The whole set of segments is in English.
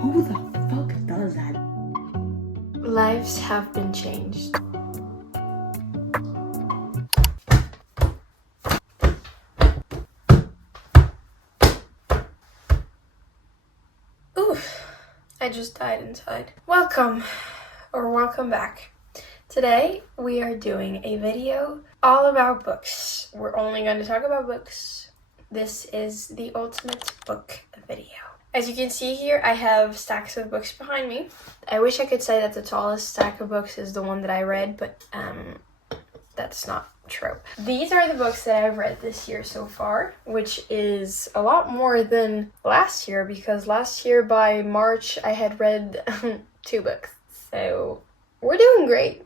Who the fuck does that? Lives have been changed. Oof, I just died inside. Welcome back. Today we are doing a video all about books. We're only going to talk about books. This is the ultimate book video. As you can see here, I have stacks of books behind me. I wish I could say that the tallest stack of books is the one that I read, but that's not true. These are the books that I've read this year so far, which is a lot more than last year, because last year by March I had read 2 books. So we're doing great.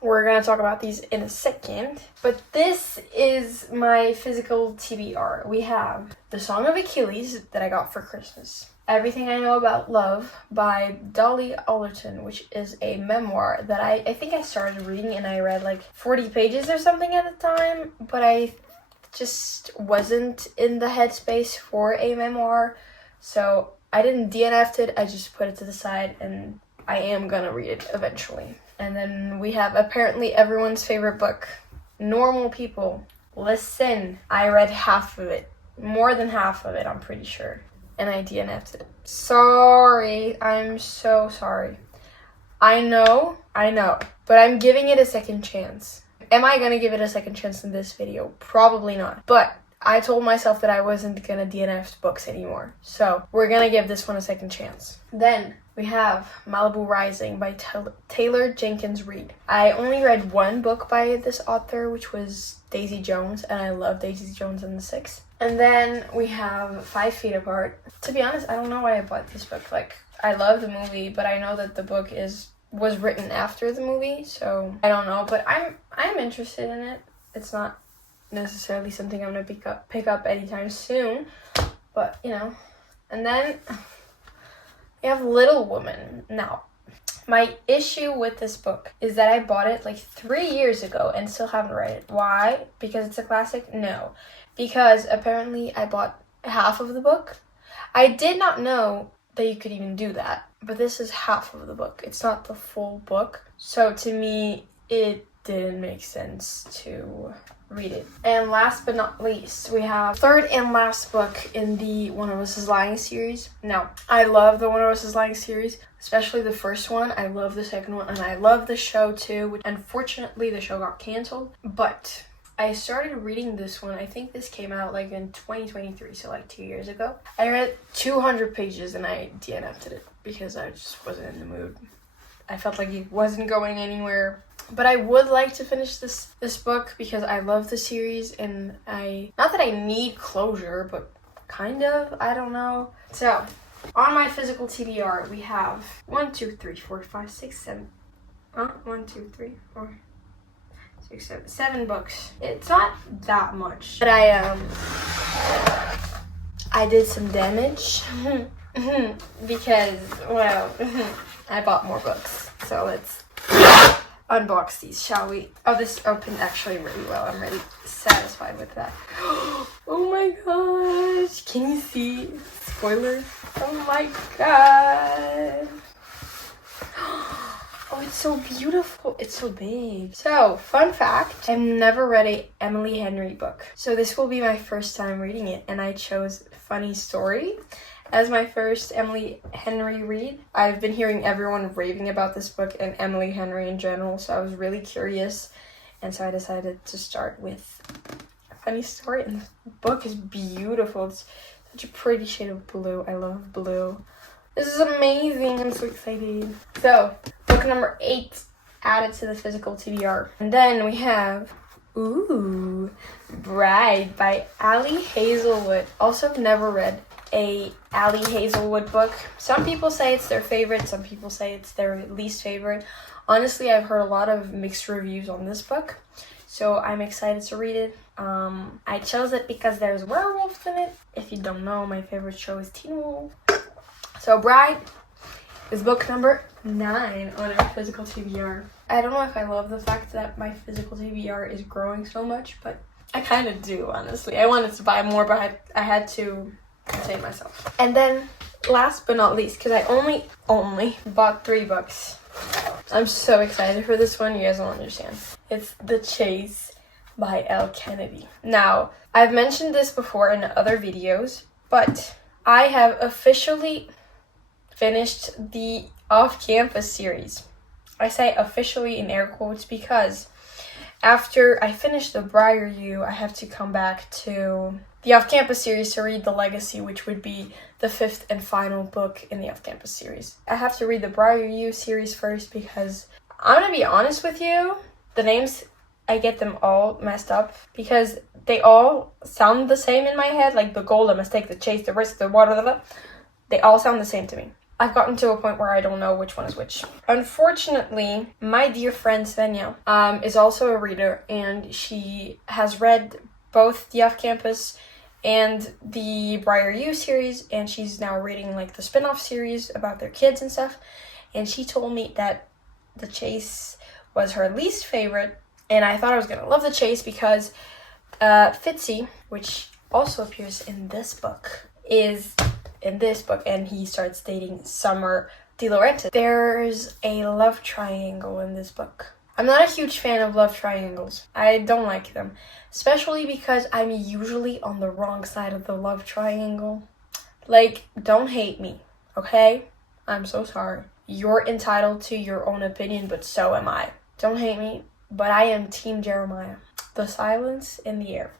We're gonna talk about these in a second, but this is my physical TBR. We have The Song of Achilles that I got for Christmas. Everything I Know About Love by Dolly Alderton, which is a memoir that I think I started reading and I read like 40 pages or something at the time, but I just wasn't in the headspace for a memoir, so I didn't DNF it, I just put it to the side, and I am gonna read it eventually. And then we have apparently everyone's favorite book, Normal People. Listen, I read half of it, more than half of it, I'm pretty sure. And I DNF'd it. Sorry, I'm so sorry. I know, but I'm giving it a second chance. Am I gonna give it a second chance in this video? Probably not. But I told myself that I wasn't gonna DNF books anymore. So we're gonna give this one a second chance. Then we have Malibu Rising by Taylor Jenkins Reid. I only read one book by this author, which was Daisy Jones, and I love Daisy Jones and the Six. And then we have 5 Feet Apart. To be honest, I don't know why I bought this book. Like, I love the movie, but I know that the book was written after the movie, so I don't know. But I'm interested in it. It's not necessarily something I'm gonna pick up anytime soon, but you know. And then we have Little Woman. Now, my issue with this book is that I bought it like 3 years ago and still haven't read it. Why? Because it's a classic? No. Because apparently I bought half of the book. I did not know that you could even do that, but this is half of the book. It's not the full book. So to me, it didn't make sense to read it. And last but not least, we have third and last book in the One of Us is Lying series. Now, I love the One of Us is Lying series, especially the first one. I love the second one, and I love the show too, which unfortunately the show got canceled. But I started reading this one. I think this came out like in 2023, so like 2 years ago. I read 200 pages and I DNF'd it because I just wasn't in the mood. I felt like it wasn't going anywhere. But I would like to finish this book because I love the series, and not that I need closure, but kind of, I don't know. So, on my physical TBR, we have 1, 2, 3, 4, 5, 6, 7. 1, 2, 3, 4, 6, 7. 7 books. It's not that much. But I did some damage because, well, I bought more books. So let's unbox these, shall we? Oh, this opened actually really well. I'm really satisfied with that. Oh my gosh. Can you see? Spoilers. Oh my god. Oh, it's so beautiful. It's so big. So, fun fact, I've never read a Emily Henry book. So this will be my first time reading it, and I chose Funny Story as my first Emily Henry read. I've been hearing everyone raving about this book and Emily Henry in general, so I was really curious, and so I decided to start with A Funny Story. And the book is beautiful. It's such a pretty shade of blue. I love blue. This is amazing. I'm so excited. So, book number 8 added to the physical TBR. And then we have Bride by Ali Hazelwood. Also never read a Ali Hazelwood book. Some people say it's their favorite, some people say it's their least favorite. Honestly, I've heard a lot of mixed reviews on this book, so I'm excited to read it. I chose it because there's werewolves in it. If you don't know, my favorite show is Teen Wolf. So Bride is book number 9 on our physical TBR. I don't know if I love the fact that my physical TBR is growing so much, but I kind of do, honestly. I wanted to buy more, but I had to contain myself. And then last but not least, because I only bought 3 books. I'm so excited for this one. You guys don't understand. It's The Chase by L. Kennedy. Now, I've mentioned this before in other videos, but I have officially finished the off-campus series. I say officially in air quotes because after I finish the Briar U, I have to come back to the off-campus series to read The Legacy, which would be the 5th and final book in the off-campus series. I have to read the Briar U series first because I'm gonna be honest with you, the names, I get them all messed up because they all sound the same in my head, like the goal, the mistake, the chase, the risk, the water, they all sound the same to me. I've gotten to a point where I don't know which one is which. Unfortunately, my dear friend Svenja is also a reader, and she has read both the off-campus and the Briar U series, and she's now reading like the spin-off series about their kids and stuff. And she told me that The Chase was her least favorite, and I thought I was gonna love The Chase because Fitzy, which also appears in this book, is in this book, and he starts dating Summer De Laurentiis. There's a love triangle in this book. I'm not a huge fan of love triangles. I don't like them, especially because I'm usually on the wrong side of the love triangle. Like, don't hate me, okay? I'm so sorry. You're entitled to your own opinion, but so am I. Don't hate me, but I am Team Jeremiah. The silence in the air.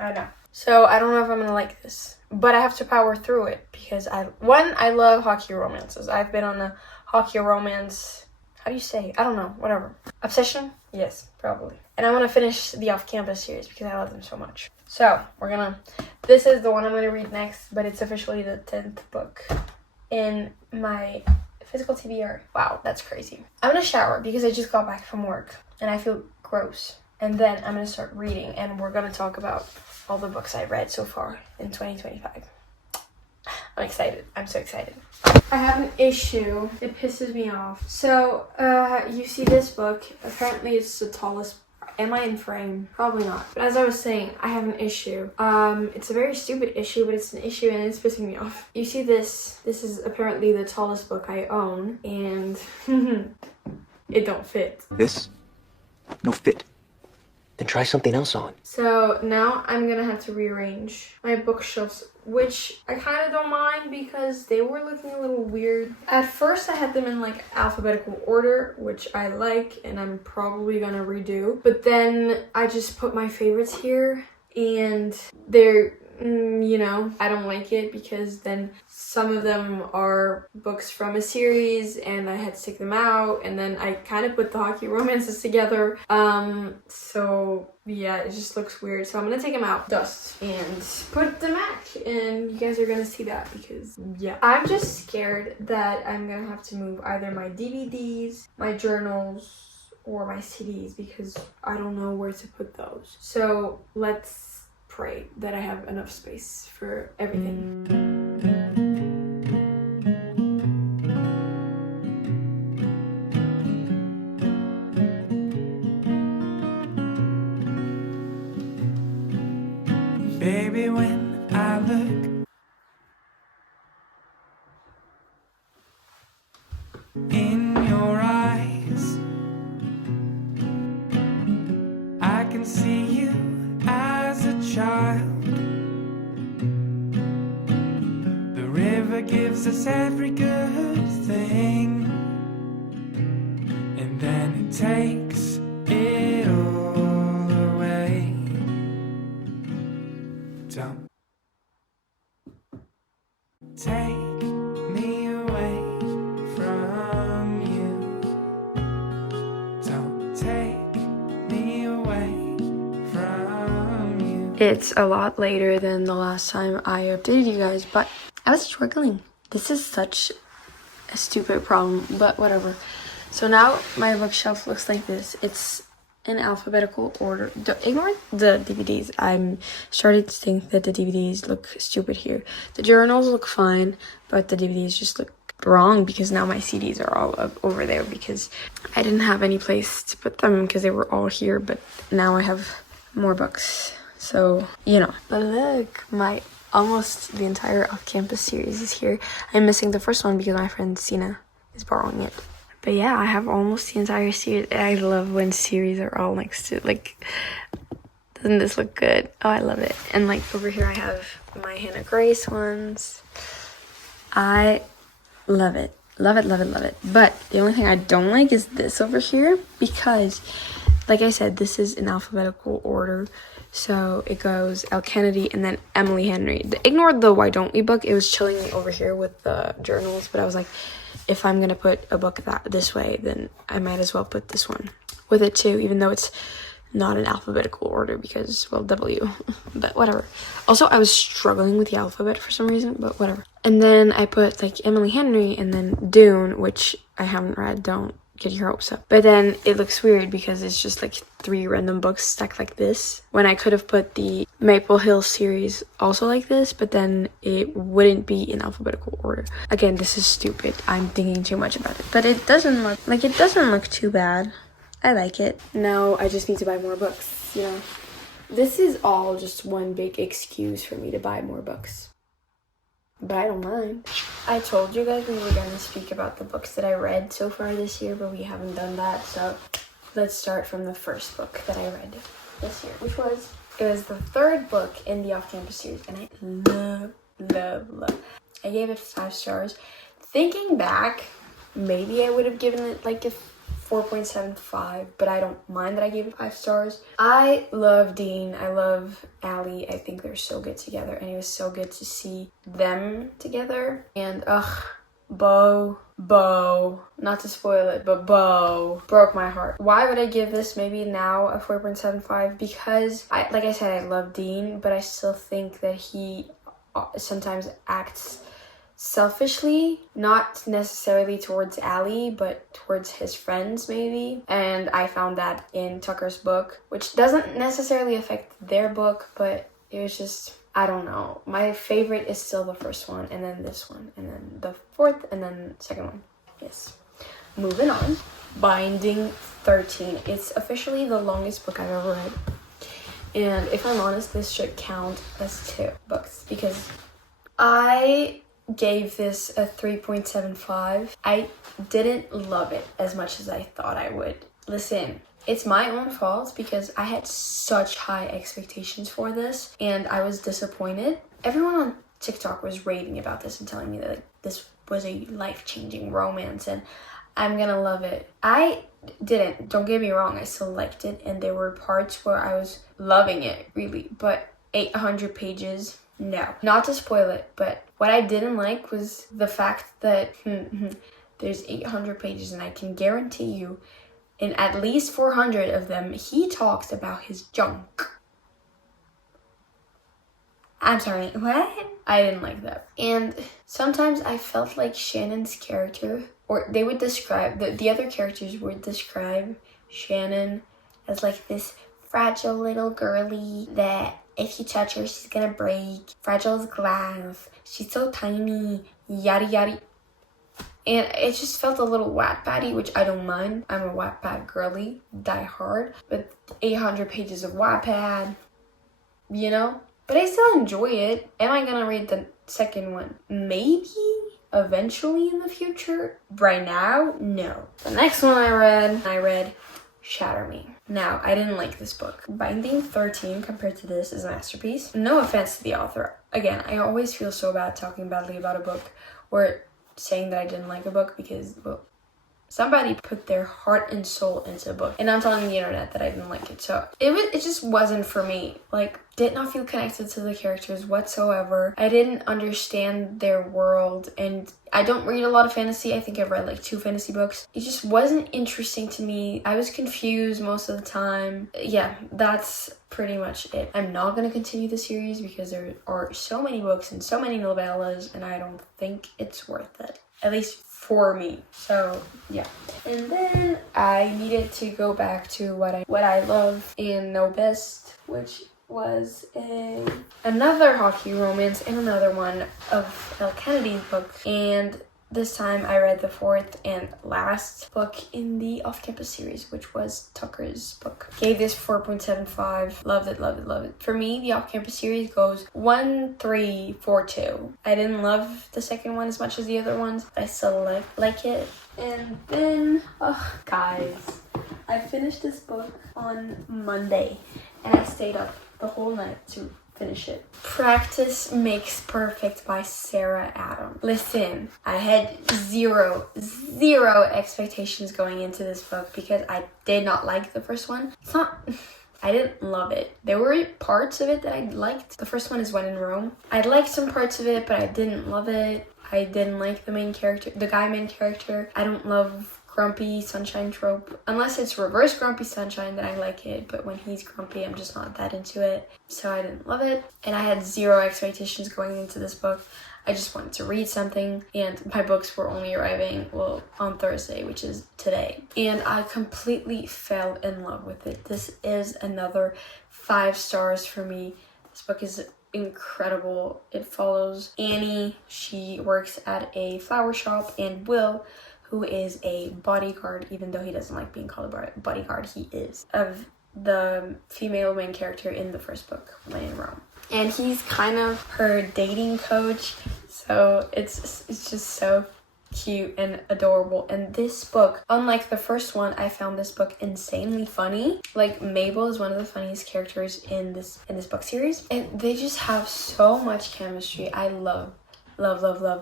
I know. So I don't know if I'm gonna like this, but I have to power through it because I love hockey romances. I've been on a hockey romance, how do you say? I don't know, whatever. Obsession? Yes, probably. And I want to finish the off-campus series because I love them so much. So this is the one I'm gonna read next, but it's officially the 10th book in my physical TBR. Wow, that's crazy. I'm gonna shower because I just got back from work and I feel gross. And then I'm gonna start reading, and we're gonna talk about all the books I read so far in 2025. I'm excited. I'm so excited. I have an issue. It pisses me off. So, you see this book. Apparently it's the tallest. Am I in frame? Probably not. But as I was saying, I have an issue. It's a very stupid issue, but it's an issue and it's pissing me off. You see this. This is apparently the tallest book I own, and it don't fit. This? No fit. Then try something else on. So now I'm gonna have to rearrange my bookshelves, which I kind of don't mind because they were looking a little weird. At first I had them in like alphabetical order, which I like and I'm probably gonna redo. But then I just put my favorites here and they're, you know, I don't like it because then some of them are books from a series and I had to take them out, and then I kind of put the hockey romances together. So yeah, it just looks weird. So I'm gonna take them out, dust, and put them back, and you guys are gonna see that because yeah. I'm just scared that I'm gonna have to move either my DVDs, my journals, or my CDs because I don't know where to put those. So let's pray that I have enough space for everything. Baby, when I look in your eyes, I can see you as a child. The river gives us every good thing, and then it takes it all away. Don't take me away from you. Don't take me away from you. It's a lot later than the last time I updated you guys, but I was struggling. This is such a stupid problem, but whatever. So now my bookshelf looks like this. It's in alphabetical order. Ignore the DVDs. I'm starting to think that the DVDs look stupid here. The journals look fine, but the DVDs just look wrong because now my CDs are all up over there because I didn't have any place to put them because they were all here, but now I have more books. So, you know. But look, my almost the entire off-campus series is here. I'm missing the first one because my friend Sina is borrowing it. But yeah, I have almost the entire series. I love when series are all next to, like, doesn't this look good? Oh, I love it. And like over here I have my Hannah Grace ones. I love it. Love it, love it, love it. But the only thing I don't like is this over here because, like I said, this is in alphabetical order. So it goes Elle Kennedy and then Emily Henry. Ignore the Why Don't We book. It was chilling me over here with the journals. But I was like, if I'm going to put a book this way, then I might as well put this one with it too, even though it's not in alphabetical order because, well, W. But whatever. Also, I was struggling with the alphabet for some reason, but whatever. And then I put, like, Emily Henry and then Dune, which I haven't read. Don't get your hopes up. But then it looks weird because it's just like 3 random books stacked like this, when I could have put the Maple Hill series also like this, but then it wouldn't be in alphabetical order. Again, this is stupid. I'm thinking too much about it. But it doesn't look too bad. I like it. Now I just need to buy more books, you know. This is all just one big excuse for me to buy more books. But I don't mind. I told you guys we were going to speak about the books that I read so far this year, but we haven't done that. So let's start from the first book that I read this year, which was, it was the 3rd book in the off-campus series, and I love. I gave it 5 stars. Thinking back, maybe I would have given it like a 4.75, but I don't mind that I gave it 5 stars. I love Dean. I love Allie. I think they're so good together, and it was so good to see them together. And Bo, not to spoil it, but Bo broke my heart. Why would I give this maybe now a 4.75? Because, like I said, I love Dean, but I still think that he sometimes acts selfishly, not necessarily towards Allie, but towards his friends maybe. And I found that in Tucker's book, which doesn't necessarily affect their book, but it was just, I don't know. My favorite is still the first one, and then this one, and then the 4th, and then the 2nd one. Yes. Moving on. Binding 13. It's officially the longest book I've ever read. And if I'm honest, this should count as 2 books because I gave this a 3.75. I didn't love it as much as I thought I would. Listen, it's my own fault because I had such high expectations for this and I was disappointed. Everyone on TikTok was raving about this and telling me that this was a life-changing romance and I'm gonna love it. I didn't. Don't get me wrong, I still liked it and there were parts where I was loving it, really. But 800 pages, no. Not to spoil it, but what I didn't like was the fact that there's 800 pages and I can guarantee you in at least 400 of them, he talks about his junk. I'm sorry, what? I didn't like that. And sometimes I felt like Shannon's character, or they would describe, the other characters would describe Shannon as like this fragile little girly that if you touch her, she's gonna break. Fragile as glass. She's so tiny. Yada yada. And it just felt a little Wattpad-y, which I don't mind. I'm a Wattpad girly, die hard. But 800 pages of Wattpad, you know? But I still enjoy it. Am I gonna read the 2nd one? Maybe? Eventually in the future? Right now? No. The next one I read Shatter Me. Now, I didn't like this book. Binding 13 compared to this is a masterpiece. No offense to the author. Again, I always feel so bad talking badly about a book or saying that I didn't like a book because, well, somebody put their heart and soul into a book. And I'm telling the internet that I didn't like it. So it just wasn't for me. Like, did not feel connected to the characters whatsoever. I didn't understand their world. And I don't read a lot of fantasy. I think I've read like 2 fantasy books. It just wasn't interesting to me. I was confused most of the time. Yeah, that's pretty much it. I'm not going to continue the series because there are so many books and so many novellas. And I don't think it's worth it. At least for me. So yeah. And then I needed to go back to what I love and know best, which was another hockey romance and another one of Elle Kennedy's book. And this time I read the fourth and last book in the off-campus series, which was Tucker's book. Gave this 4.75. Loved it, loved it, loved it. For me, the off-campus series goes 1, 3, 4, 2. I didn't love the second one as much as the other ones, but I still like it. And then, oh, guys, I finished this book on Monday, and I stayed up the whole night to finish it. Practice Makes Perfect by Sarah Adam. Listen, I had zero expectations going into this book because I did not like the first one. I didn't love it. There were parts of it that I liked. The first one is When in Rome. I liked some parts of it, but I didn't love it. I didn't like the main character, the guy main character. I don't love grumpy sunshine trope. Unless it's reverse grumpy sunshine, then I like it. But when he's grumpy, I'm just not that into it. So I didn't love it. And I had zero expectations going into this book. I just wanted to read something. And my books were only arriving, well, on Thursday, which is today. And I completely fell in love with it. This is another 5 stars for me. This book is incredible. It follows Annie. She works at a flower shop, and Will, who is a bodyguard, even though he doesn't like being called a bodyguard, he is, of the female main character in the first book, When in Rome. And he's kind of her dating coach, so it's just so cute and adorable. And this book, unlike the first one, I found this book insanely funny. Like, Mabel is one of the funniest characters in this book series, and they just have so much chemistry. I love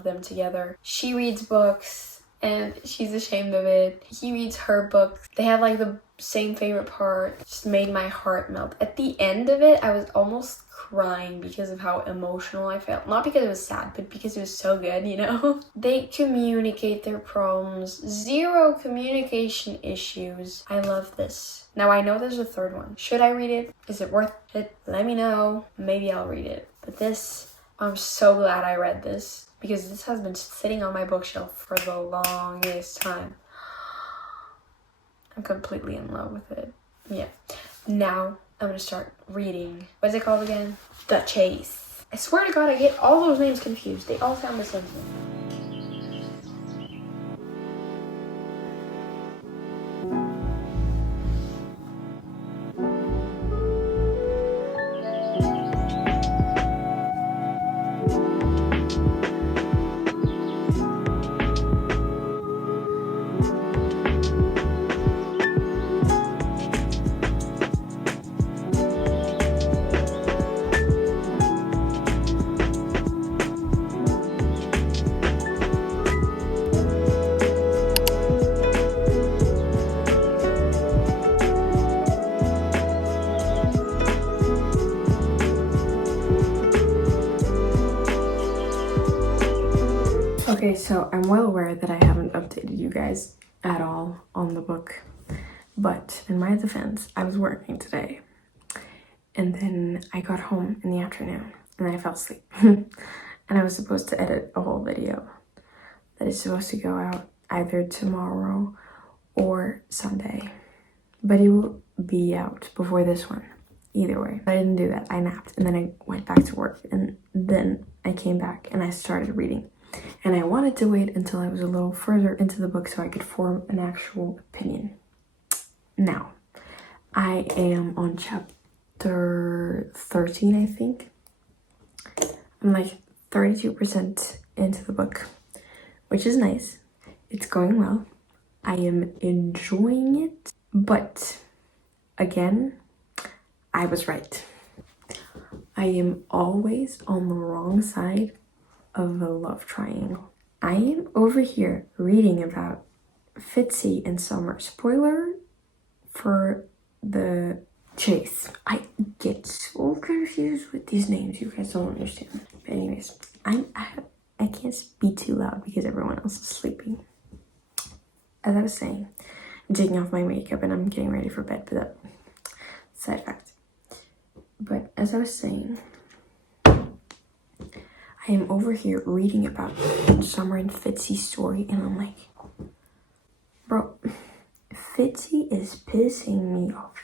them together. She reads books and she's ashamed of it. He reads her book. They have like the same favorite part. Just made my heart melt. At the end of it, I was almost crying because of how emotional I felt. Not because it was sad, but because it was so good, you know? They communicate their problems. Zero communication issues. I love this. Now I know there's a third one. Should I read it? Is it worth it? Let me know. Maybe I'll read it. But this, I'm so glad I read this, because this has been sitting on my bookshelf for the longest time. I'm completely in love with it. Yeah. Now I'm gonna start reading. What's it called again? The Chase. I swear to God, I get all those names confused. They all sound the same thing. Okay, so I'm well aware that I haven't updated you guys at all on the book, but in my defense, I was working today, and then I got home in the afternoon, and then I fell asleep, and I was supposed to edit a whole video that is supposed to go out either tomorrow or Sunday, but it will be out before this one, either way. I didn't do that. I napped, and then I went back to work, and then I came back, and I started reading. And I wanted to wait until I was a little further into the book so I could form an actual opinion. Now, I am on chapter 13, I think. I'm like 32% into the book, which is nice. It's going well. I am enjoying it, but again, I was right. I am always on the wrong side of a love triangle. I am over here reading about Fitzy and Summer. Spoiler for The Chase. I get so confused with these names. You guys don't understand. But anyways, I can't speak too loud because everyone else is sleeping. As I was saying, I'm taking off my makeup and I'm getting ready for bed, but that side fact. But as I was saying, I am over here reading about Summer and Fitzy's story, and I'm like, bro, Fitzy is pissing me off.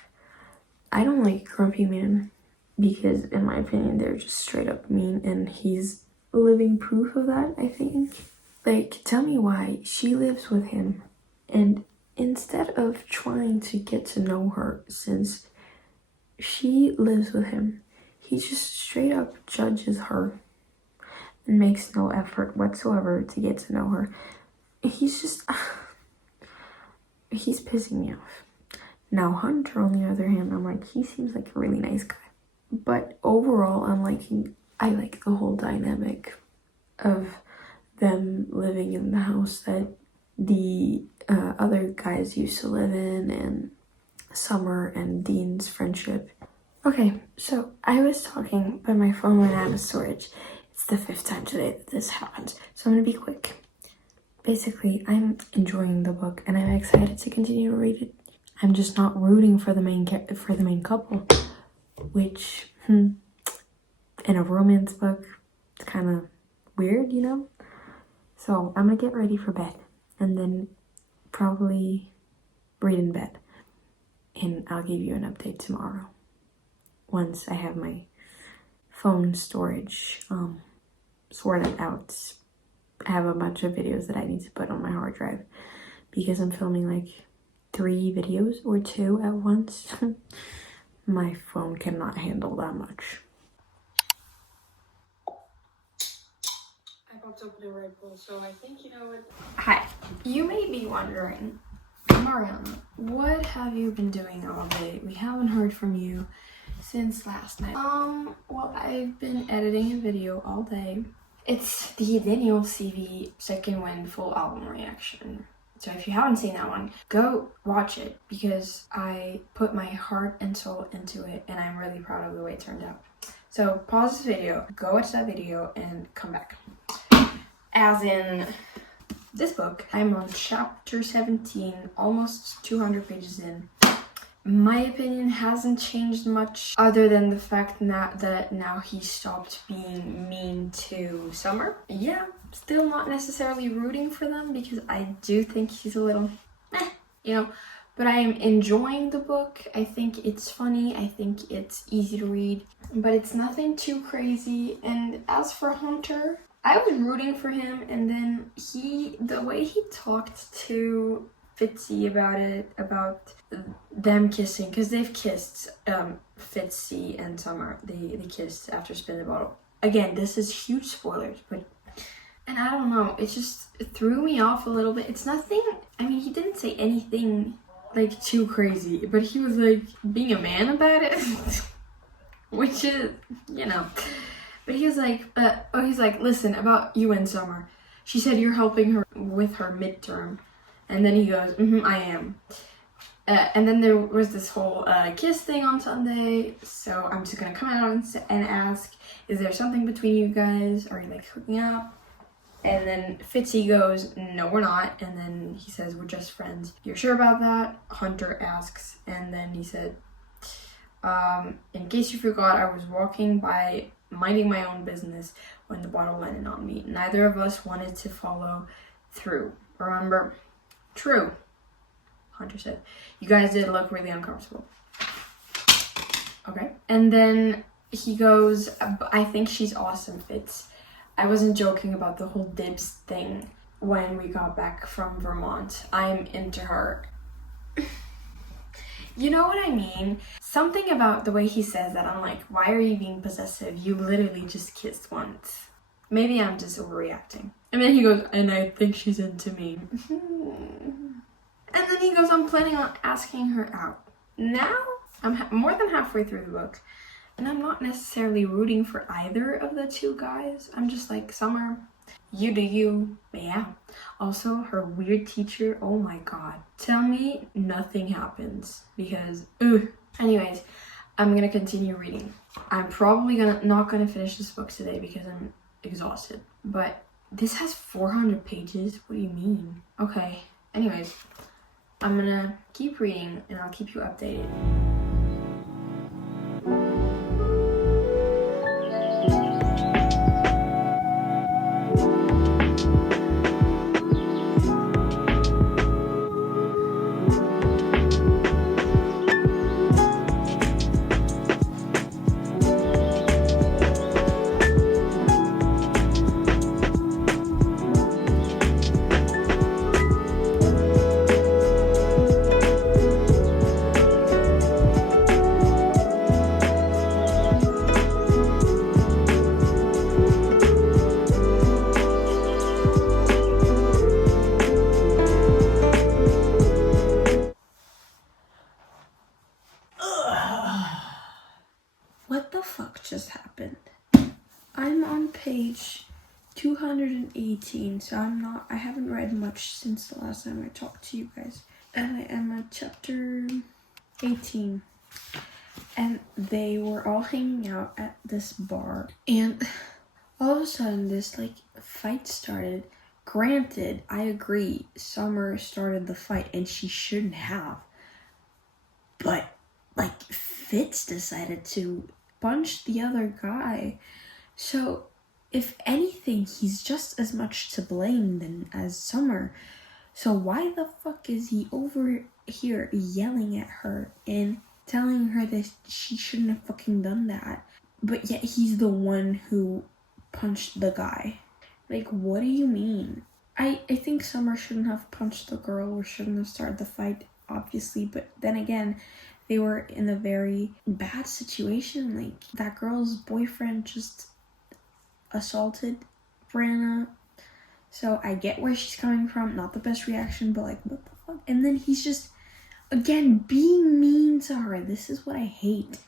I don't like grumpy men because, in my opinion, they're just straight up mean, and he's living proof of that, I think. Like, tell me why she lives with him, and instead of trying to get to know her, since she lives with him, he just straight up judges her and makes no effort whatsoever to get to know her. He's just, he's pissing me off. Now, Hunter, on the other hand, I'm like, he seems like a really nice guy. But overall, I like the whole dynamic of them living in the house that the other guys used to live in, and Summer and Dean's friendship. Okay, so I was talking, but my phone went out of storage. It's the 5th time today that this happens, so I'm gonna be quick. Basically, I'm enjoying the book, and I'm excited to continue to read it. I'm just not rooting for the main couple, which, in a romance book, it's kind of weird, you know? So I'm gonna get ready for bed, and then probably read in bed. And I'll give you an update tomorrow, once I have my phone storage sorted out. I have a bunch of videos that I need to put on my hard drive, because I'm filming like 3 videos or 2 at once. My phone cannot handle that much. I popped open a Red Bull, so I think you know what. Hi. You may be wondering, Mariana, what have you been doing all day? We haven't heard from you since last night. Well, I've been editing a video all day. It's the Daniel CV Second Wind full album reaction. So if you haven't seen that one, go watch it, because I put my heart and soul into it, and I'm really proud of the way it turned out. So pause this video, go watch that video, and come back. As in this book, I'm on chapter 17, almost 200 pages in. My opinion hasn't changed much, other than the fact that now he stopped being mean to Summer. Yeah, still not necessarily rooting for them, because I do think he's a little you know, but I am enjoying the book. I think it's funny, I think it's easy to read, but it's nothing too crazy. And as for Hunter, I was rooting for him, and then the way he talked to Fitzy about them kissing, because they've kissed, Fitzy and Summer, they kissed after Spin the Bottle. Again, this is huge spoilers, but, and I don't know, it just threw me off a little bit. It's nothing, I mean, he didn't say anything like too crazy, but he was like being a man about it, which is, you know, but he was like, he's like, listen, about you and Summer, she said you're helping her with her midterm. And then he goes, I am. And then there was this whole kiss thing on Sunday. So I'm just gonna come out and ask, is there something between you guys? Are you like hooking up? And then Fitzy goes, no, we're not. And then he says, we're just friends. You're sure about that? Hunter asks. And then he said, in case you forgot, I was walking by minding my own business when the bottle landed on me. Neither of us wanted to follow through. Remember? True, Hunter said. You guys did look really uncomfortable. Okay. And then he goes, I think she's awesome, Fitz. I wasn't joking about the whole dibs thing when we got back from Vermont. I'm into her. You know what I mean? Something about the way he says that, I'm like, why are you being possessive? You literally just kissed once. Maybe I'm just overreacting. And then he goes, and I think she's into me. And then he goes, I'm planning on asking her out. Now, I'm more than halfway through the book, and I'm not necessarily rooting for either of the two guys. I'm just like, Summer, you do you. Yeah. Also, her weird teacher, oh my god. Tell me nothing happens, because, Anyways, I'm gonna continue reading. I'm probably not gonna finish this book today because I'm exhausted, but this has 400 pages. What do you mean? Okay, anyways, I'm gonna keep reading and I'll keep you updated. 218, so I haven't read much since the last time I talked to you guys. And I am at chapter 18. And they were all hanging out at this bar. And all of a sudden, this, like, fight started. Granted, I agree, Summer started the fight, and she shouldn't have. But, like, Fitz decided to punch the other guy. So, if anything, he's just as much to blame as Summer. So why the fuck is he over here yelling at her and telling her that she shouldn't have fucking done that? But yet he's the one who punched the guy. Like, what do you mean? I think Summer shouldn't have punched the girl or shouldn't have started the fight, obviously. But then again, they were in a very bad situation. Like, that girl's boyfriend just assaulted Brianna. So I get where she's coming from. Not the best reaction, but like, what the fuck? And then he's just, again, being mean to her. This is what I hate.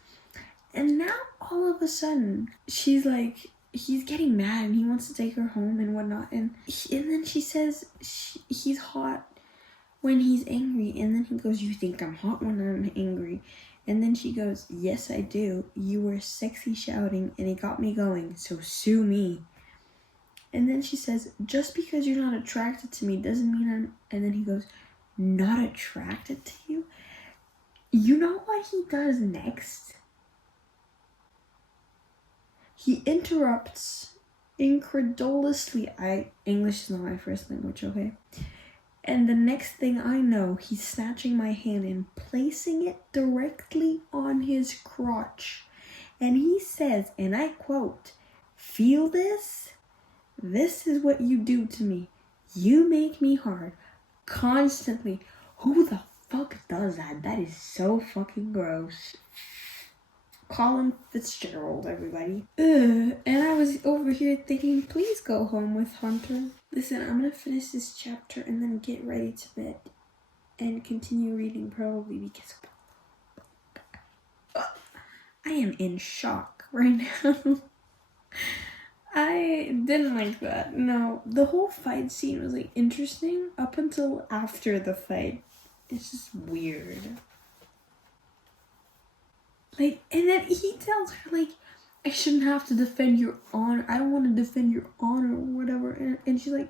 And now, all of a sudden, she's like, he's getting mad and he wants to take her home and whatnot. And then she says he's hot when he's angry. And then he goes, you think I'm hot when I'm angry? And then she goes, yes, I do. You were sexy shouting and it got me going, so sue me. And then she says, just because you're not attracted to me doesn't mean I'm... And then he goes, not attracted to you? You know what he does next? He interrupts incredulously. English is not my first language, okay? And the next thing I know, he's snatching my hand and placing it directly on his crotch. And he says, and I quote, feel this? This is what you do to me. You make me hard. Constantly. Who the fuck does that? That is so fucking gross. Colin Fitzgerald, everybody. And I was over here thinking, please go home with Hunter. Listen, I'm gonna finish this chapter and then get ready to bed. And continue reading probably because... I am in shock right now. I didn't like that. No, the whole fight scene was like interesting up until after the fight. It's just weird. Like, and then he tells her like, I shouldn't have to defend your honor. I don't want to defend your honor or whatever. And she's like,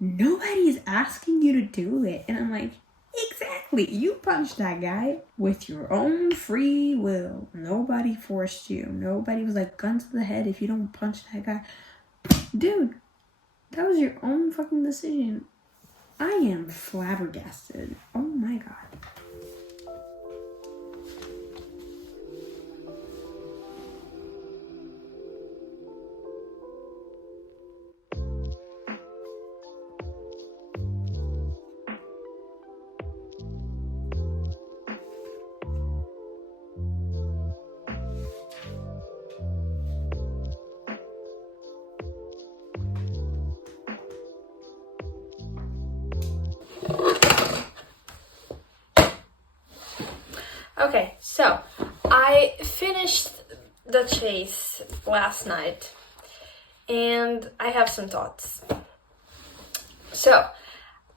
nobody's asking you to do it. And I'm like, exactly. You punched that guy with your own free will. Nobody forced you. Nobody was like, gun to the head if you don't punch that guy. Dude, that was your own fucking decision. I am flabbergasted. Oh my god. Okay, so I finished the chase last night and I have some thoughts. So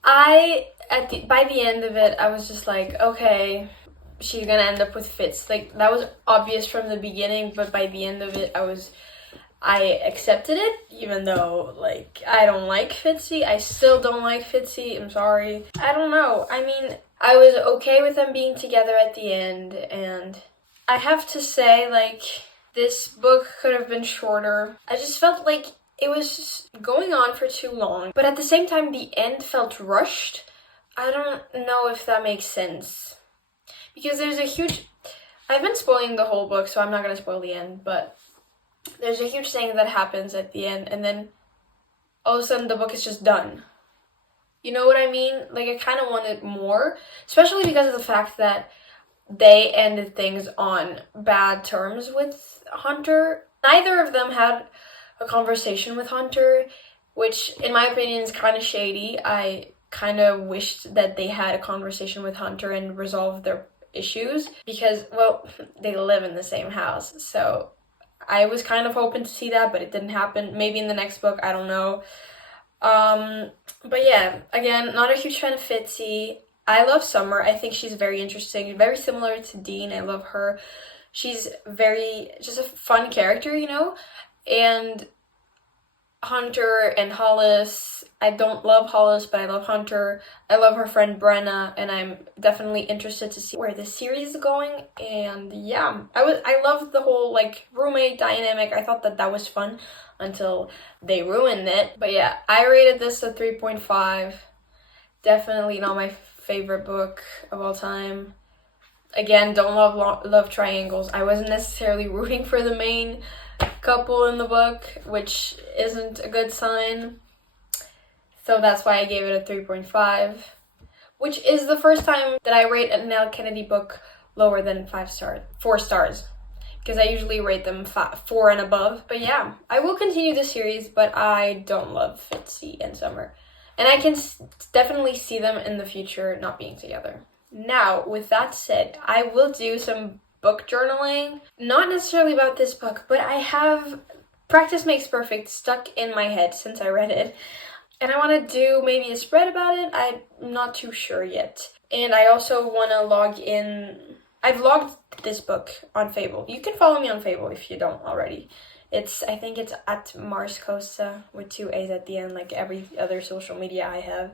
by the end of it, I was just like, okay, she's gonna end up with Fitz. Like, that was obvious from the beginning, but by the end of it, I accepted it, even though, like, I don't like Fitzy. I still don't like Fitzy. I'm sorry. I don't know. I mean, I was okay with them being together at the end, and I have to say, like, this book could have been shorter. I just felt like it was just going on for too long, but at the same time, the end felt rushed. I don't know if that makes sense. Because there's a huge... I've been spoiling the whole book, so I'm not going to spoil the end, but there's a huge thing that happens at the end, and then all of a sudden the book is just done. You know what I mean? Like, I kind of wanted more, especially because of the fact that they ended things on bad terms with Hunter. Neither of them had a conversation with Hunter, which, in my opinion, is kind of shady. I kind of wished that they had a conversation with Hunter and resolved their issues, because, well, they live in the same house, so I was kind of hoping to see that, but it didn't happen. Maybe in the next book, I don't know. But yeah, again, not a huge fan of Fitzy. I love Summer. I think she's very interesting, very similar to Dean. I love her. She's just a fun character, you know? And Hunter and Hollis. I don't love Hollis, but I love Hunter. I love her friend Brenna, and I'm definitely interested to see where this series is going. And yeah, I loved the whole like roommate dynamic. I thought that was fun until they ruined it. But yeah, I rated this a 3.5. Definitely not my favorite book of all time. Again, don't love triangles. I wasn't necessarily rooting for the main couple in the book, which isn't a good sign. So that's why I gave it a 3.5, which is the first time that I rate an Nell Kennedy book lower than 4 stars, because I usually rate them 4 and above. But yeah, I will continue the series, but I don't love Fitzy and Summer. And I can definitely see them in the future not being together. Now, with that said, I will do some book journaling. Not necessarily about this book, but I have Practice Makes Perfect stuck in my head since I read it. And I want to do maybe a spread about it. I'm not too sure yet. And I also want to log in. I've logged this book on Fable. You can follow me on Fable if you don't already. I think it's at Mars Costa with 2 A's at the end, like every other social media I have.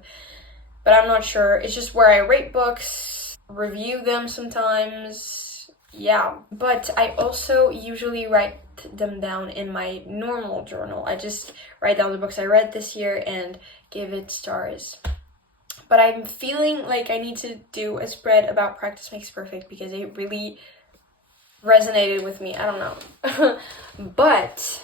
But I'm not sure. It's just where I rate books, review them sometimes. Yeah. But I also usually write them down in my normal journal. I just write down the books I read this year and give it stars. But I'm feeling like I need to do a spread about Practice Makes Perfect because it really resonated with me. I don't know. But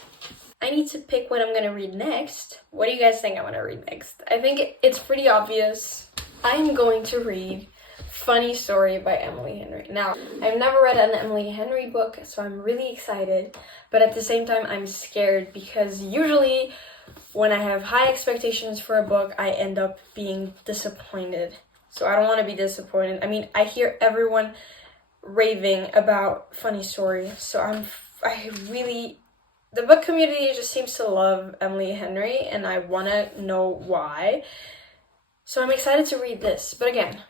I need to pick what I'm going to read next. What do you guys think I'm going to read next? I think it's pretty obvious. I'm going to read Funny Story by Emily Henry. Now, I've never read an Emily Henry book, so I'm really excited. But at the same time, I'm scared because usually when I have high expectations for a book, I end up being disappointed. So I don't want to be disappointed. I mean, I hear everyone raving about Funny Story, so the book community just seems to love Emily Henry, and I want to know why. So I'm excited to read this. But again,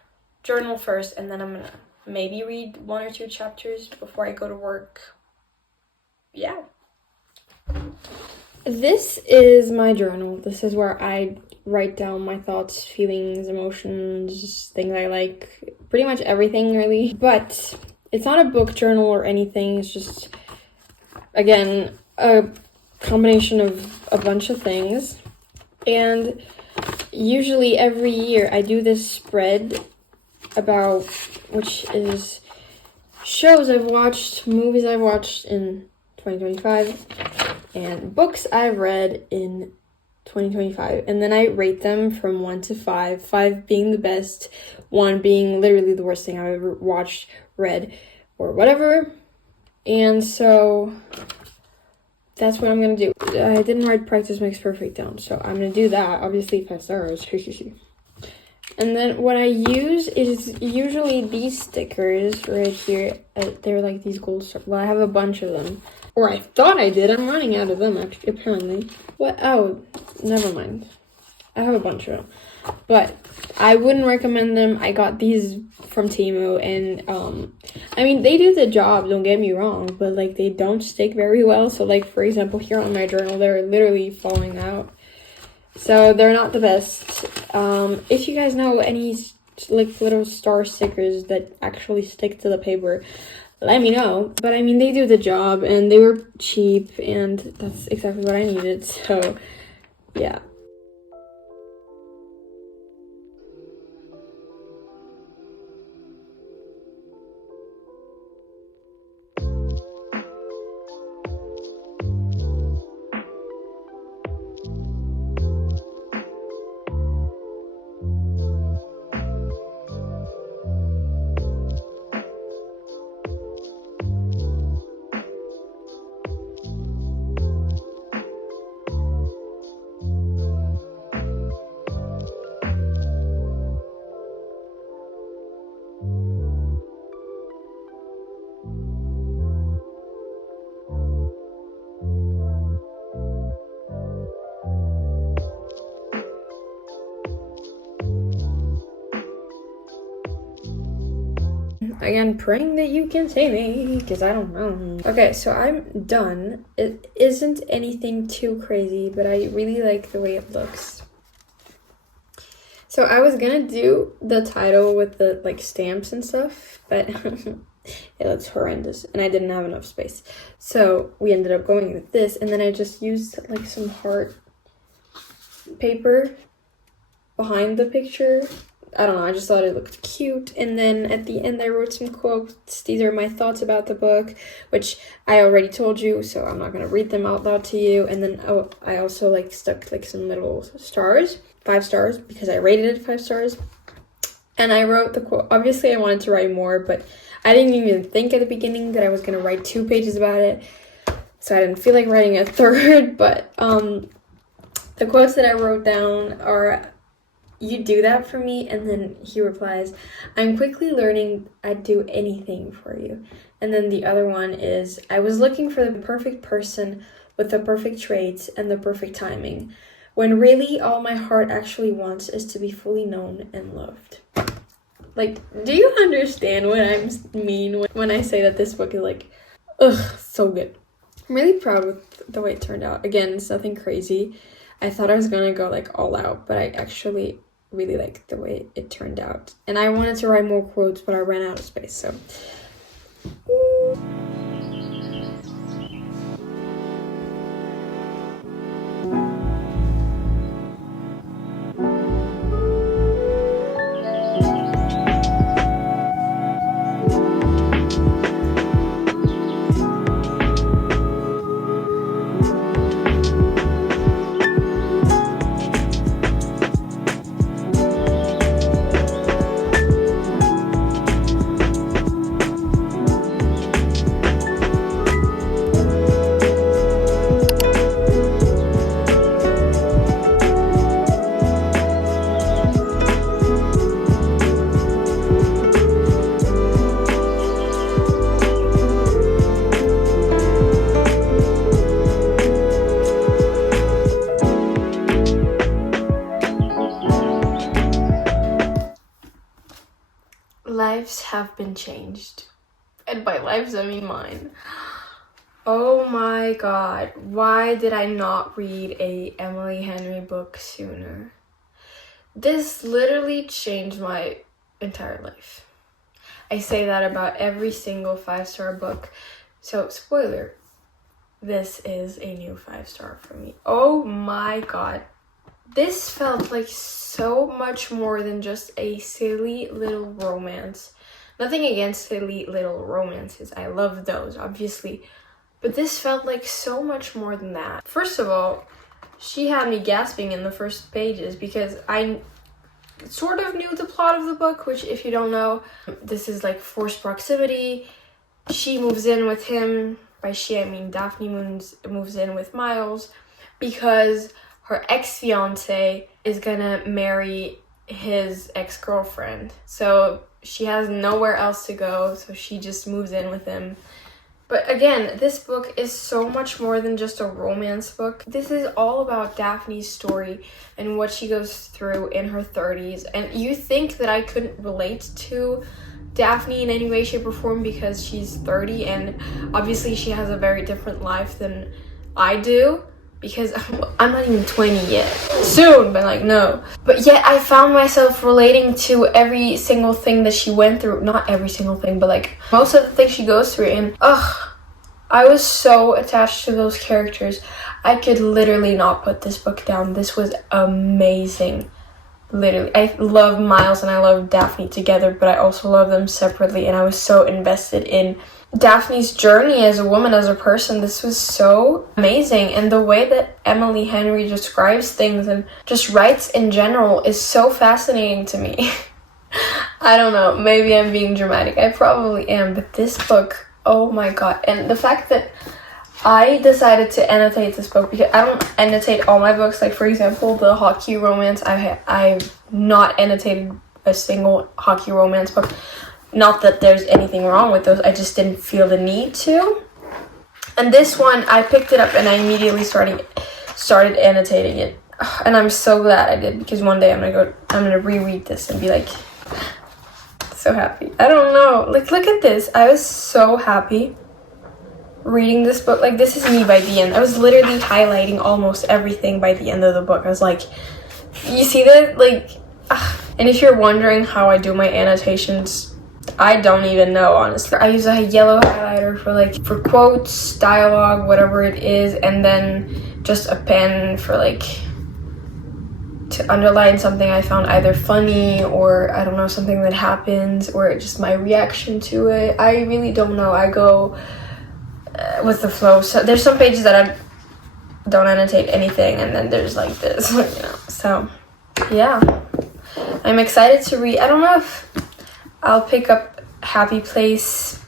journal first, and then I'm going to maybe read 1 or 2 chapters before I go to work. Yeah. This is my journal. This is where I write down my thoughts, feelings, emotions, things I like, pretty much everything really. But it's not a book journal or anything. It's just, again, a combination of a bunch of things. And usually every year I do this spread about, which is shows I've watched, movies I've watched in 2025, and books I've read in 2025. And then I rate them from 1 to 5, 5 being the best, 1 being literally the worst thing I've ever watched, read, or whatever. And so that's what I'm going to do. I didn't write Practice Makes Perfect down, so I'm going to do that. Obviously, 5 stars. And then what I use is usually these stickers right here. They're like these gold stars. Well, I have a bunch of them. Or I thought I did. I'm running out of them, actually, apparently. What? Oh, never mind. I have a bunch of them. But I wouldn't recommend them. I got these from Temu, and I mean, they do the job, don't get me wrong, but like they don't stick very well. So like, for example, here on my journal, they're literally falling out. So they're not the best. If you guys know any like little star stickers that actually stick to the paper, let me know. But I mean, they do the job, and they were cheap, and that's exactly what I needed. So yeah. Again, praying that you can see me, because I don't know. Okay, so I'm done. It isn't anything too crazy, but I really like the way it looks. So I was gonna do the title with the like stamps and stuff, but it looks horrendous and I didn't have enough space. So we ended up going with this, and then I just used like some heart paper behind the picture. I don't know, I just thought it looked cute. And then at the end I wrote some quotes. These are my thoughts about the book, which I already told you, so I'm not gonna read them out loud to you. And then I also like stuck like some little stars, 5 stars, because I rated it 5 stars. And I wrote the quote. Obviously I wanted to write more, but I didn't even think at the beginning that I was gonna write 2 pages about it, so I didn't feel like writing a third. But the quotes that I wrote down are, "You do that for me," and then he replies, "I'm quickly learning I'd do anything for you." And then the other one is, "I was looking for the perfect person with the perfect traits and the perfect timing, when really all my heart actually wants is to be fully known and loved." Like, do you understand what I mean when I say that this book is like, ugh, so good. I'm really proud with the way it turned out. Again, it's nothing crazy. I thought I was gonna go like all out, but I actually really like the way it turned out. And I wanted to write more quotes, but I ran out of space, so. Lives have been changed. And by lives, I mean mine. Oh my god, why did I not read a Emily Henry book sooner? This literally changed my entire life. I say that about every single 5-star book. So, spoiler, this is a new 5-star for me. Oh my god. This felt like so much more than just a silly little romance. Nothing against silly little romances. I love those, obviously. But this felt like so much more than that. First of all, she had me gasping in the first pages because I sort of knew the plot of the book, which, if you don't know, this is like forced proximity. She moves in with him. By she, I mean Daphne moves in with Miles because her ex-fiance is gonna marry his ex-girlfriend. So she has nowhere else to go, so she just moves in with him. But again, this book is so much more than just a romance book. This is all about Daphne's story and what she goes through in her 30s. And you think that I couldn't relate to Daphne in any way, shape, or form because she's 30 and obviously she has a very different life than I do. Because I'm not even 20 yet. Soon, but like, no. But yet I found myself relating to every single thing that she went through. Not every single thing, but like most of the things she goes through. And I was so attached to those characters. I could literally not put this book down. This was amazing. Literally. I love Miles and I love Daphne together, but I also love them separately. And I was so invested in Daphne's journey as a woman, as a person. This was so amazing, and the way that Emily Henry describes things and just writes in general is so fascinating to me. I don't know, maybe I'm being dramatic, I probably am, but this book, oh my god. And the fact that I decided to annotate this book, because I don't annotate all my books, like for example the hockey romance, I've not annotated a single hockey romance book. Not that there's anything wrong with those, I just didn't feel the need to. And this one, I picked it up and I immediately started annotating it. And I'm so glad I did, because one day I'm gonna reread this and be like, so happy. I don't know. Like, look at this. I was so happy reading this book. Like, this is me by the end. I was literally highlighting almost everything by the end of the book. I was like, you see that? Like, and if you're wondering how I do my annotations, I don't even know, honestly. I use a yellow highlighter for quotes, dialogue, whatever it is, and then just a pen for like to underline something I found either funny or, I don't know, something that happens, or just my reaction to it. I really don't know. I go with the flow. So there's some pages that I don't annotate anything, and then there's like this, you know. So yeah, I'm excited to read. I don't know if I'll pick up Happy Place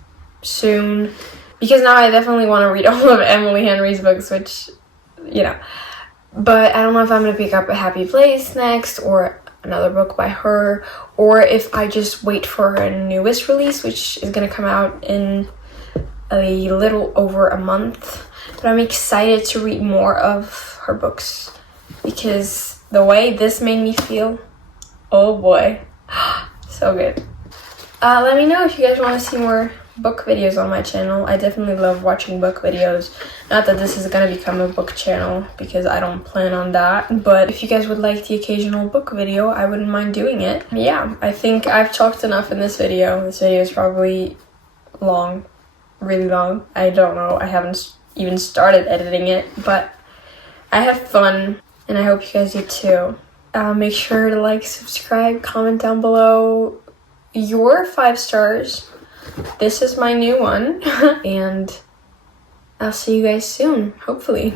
soon, because now I definitely want to read all of Emily Henry's books, which, you know. But I don't know if I'm going to pick up A Happy Place next, or another book by her, or if I just wait for her newest release, which is going to come out in a little over a month. But I'm excited to read more of her books, because the way this made me feel, oh boy, so good. Let me know if you guys want to see more book videos on my channel. I definitely love watching book videos. Not that this is going to become a book channel, because I don't plan on that, but if you guys would like the occasional book video, I wouldn't mind doing it. Yeah, I think I've talked enough in this video. This video is probably long, really long. I don't know. I haven't even started editing it, but I have fun, and I hope you guys do too. Make sure to like, subscribe, comment down below your 5 stars. This is my new one, and I'll see you guys soon, hopefully.